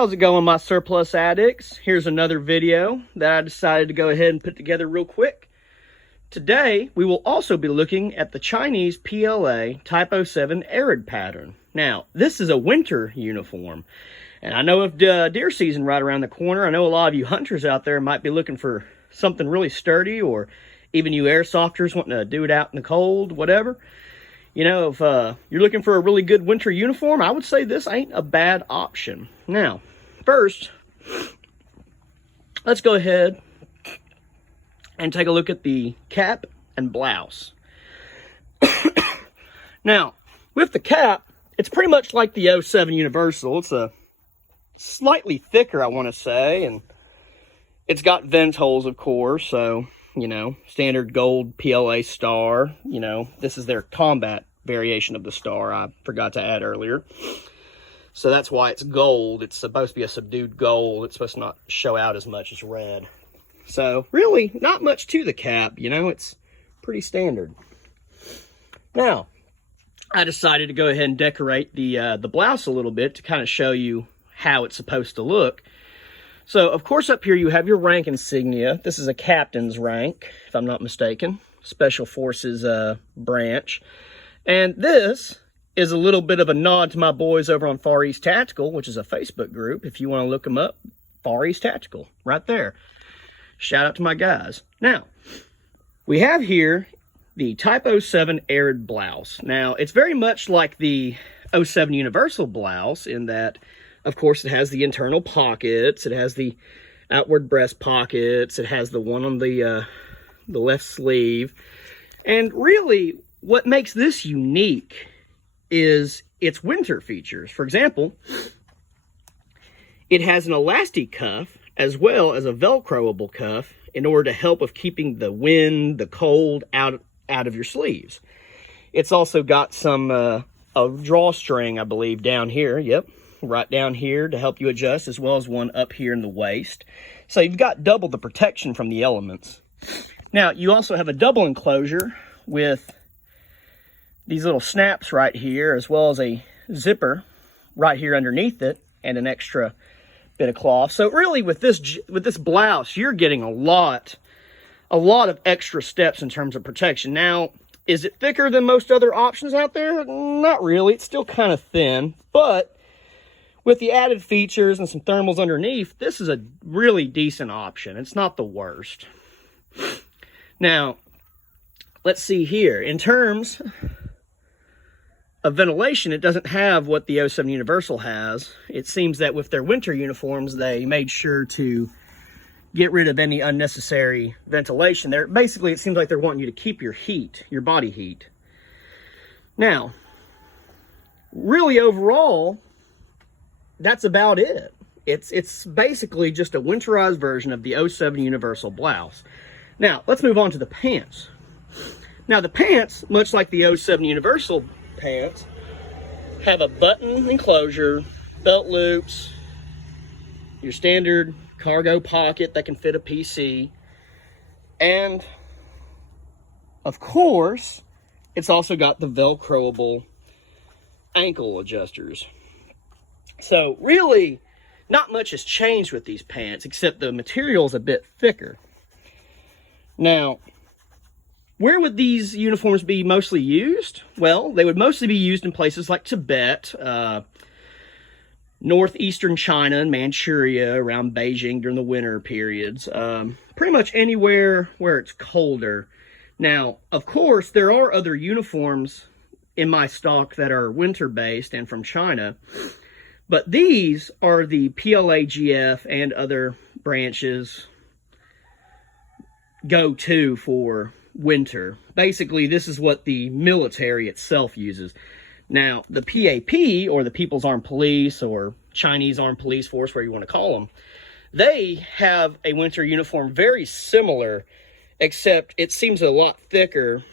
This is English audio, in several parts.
How's it going, my surplus addicts? Here's another video that I decided to go ahead and put together real quick. Today, we will also be looking at the Chinese PLA Type 07 Arid pattern. Now, this is a winter uniform, and I know if deer season right around the corner, I know a lot of you hunters out there might be looking for something really sturdy, or even you airsofters wanting to do it out in the cold, whatever. You know, if you're looking for a really good winter uniform, I would say this ain't a bad option. Now, first, let's go ahead and take a look at the cap and blouse. Now, with the cap, it's pretty much like the 07 Universal. It's a slightly thicker, I want to say, and it's got vent holes, of course, so, you know, standard gold PLA star. You know, this is their combat variation of the star I forgot to add earlier. So that's why it's gold. It's supposed to be a subdued gold. It's supposed to not show out as much as red. So really, not much to the cap, you know, it's pretty standard. Now, I decided to go ahead and decorate the blouse a little bit to kind of show you how it's supposed to look. So, of course, up here you have your rank insignia. This is a captain's rank, if I'm not mistaken. Special Forces branch. And this is a little bit of a nod to my boys over on Far East Tactical, which is a Facebook group. If you want to look them up, Far East Tactical, right there. Shout out to my guys. Now, we have here the Type 07 Arid blouse. Now, it's very much like the 07 Universal blouse in that, of course, it has the internal pockets. It has the outward breast pockets. It has the one on the left sleeve. And really, what makes this unique is its winter features. For example, it has an elastic cuff as well as a Velcroable cuff in order to help with keeping the wind, the cold out of your sleeves. It's also got some a drawstring, I believe, down here. Yep, right down here to help you adjust, as well as one up here in the waist. So you've got double the protection from the elements. Now, you also have a double enclosure with these little snaps right here, as well as a zipper right here underneath it, and an extra bit of cloth. So really, with this blouse, you're getting a lot of extra steps in terms of protection. Now, is it thicker than most other options out there? Not really. It's still kind of thin, but with the added features and some thermals underneath, this is a really decent option. It's not the worst. Now, let's see here. In terms of ventilation, it doesn't have what the 07 Universal has. It seems that with their winter uniforms, they made sure to get rid of any unnecessary ventilation there. Basically, it seems like they're wanting you to keep your heat, your body heat. Now, really overall, that's about it. It's basically just a winterized version of the 07 Universal blouse. Now, let's move on to the pants. Now, the pants, much like the 07 Universal pants, have a button enclosure, belt loops, your standard cargo pocket that can fit a PC, and of course, it's also got the Velcroable ankle adjusters. So really, not much has changed with these pants, except the material's a bit thicker. Now, where would these uniforms be mostly used? Well, they would mostly be used in places like Tibet, northeastern China and Manchuria, around Beijing during the winter periods. Pretty much anywhere where it's colder. Now, of course, there are other uniforms in my stock that are winter-based and from China, but these are the PLA GF and other branches go-to for winter. Basically, this is what the military itself uses. Now, the PAP, or the People's Armed Police, or Chinese Armed Police Force, whatever you want to call them, they have a winter uniform very similar, except it seems a lot thicker,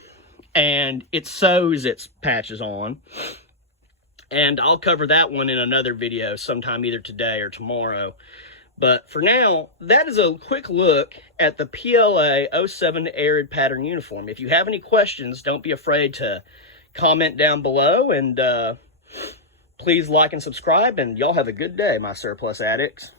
and it sews its patches on. And I'll cover that one in another video sometime either today or tomorrow. But for now, that is a quick look at the PLA 07 Arid pattern uniform. If you have any questions, don't be afraid to comment down below, and Please like and subscribe, and y'all have a good day, my surplus addicts.